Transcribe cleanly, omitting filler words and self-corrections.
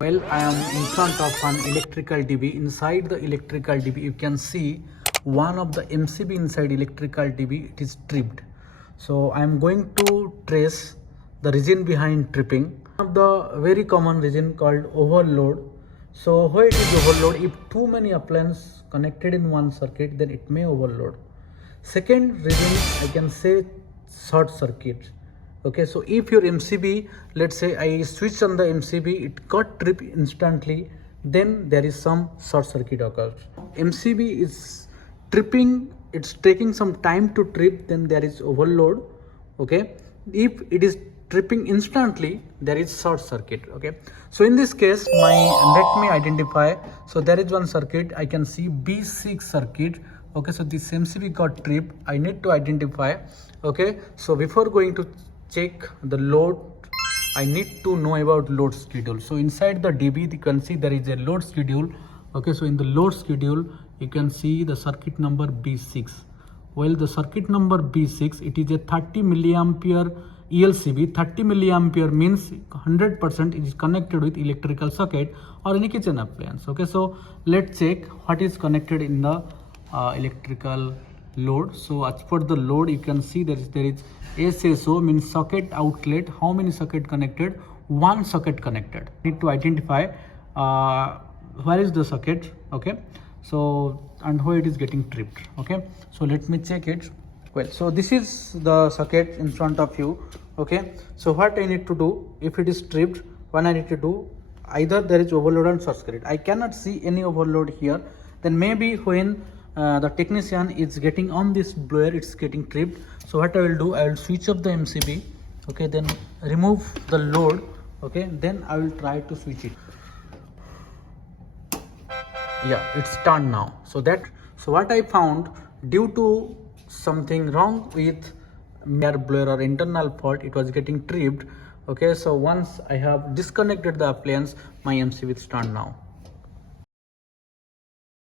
Well, I am in front of an electrical DB. Inside the electrical DB, you can see one of the MCB inside electrical DB, it is tripped. So I am going to trace the reason behind tripping. One of the very common reason called overload. So why it is overload? If too many appliances connected in one circuit, then it may overload. Second reason I can say short circuit. Okay, so if your MCB, let's say I switch on the MCB, it got trip instantly, then there is some short circuit occurs. MCB is tripping, it's taking some time to trip, then there is overload. Okay, if it is tripping instantly, there is short circuit. Okay, so in this case, let me identify. So there is one circuit, I can see B6 circuit. Okay, so this MCB got tripped, I need to identify. Okay, so before going to check the load, I need to know about load schedule. So inside the DB you can see there is a load schedule. Okay, so in the load schedule you can see the circuit number B6. Well, the circuit number B6, it is a 30 milliampere ELCB. 30 milliampere means 100% it is connected with electrical socket or any kitchen appliance. Okay, so let's check what is connected in the electrical load. So as per the load, you can see there is SSO means socket outlet. How many socket connected? One socket connected. Need to identify where is the socket. Okay, so and where it is getting tripped. Okay, so let me check it. Well, so this is the socket in front of you. Okay, so what I need to do if it is tripped, what I need to do, either there is overload and short circuit. I cannot see any overload here. Then maybe when the technician is getting on this blower, it's getting tripped. So what I will do, I will switch off the MCB. Okay, then remove the load. Okay, then I will try to switch it. Yeah, it's turned now. So what I found, due to something wrong with air blower or internal fault, it was getting tripped. Okay, so once I have disconnected the appliance, my MCB is turned now.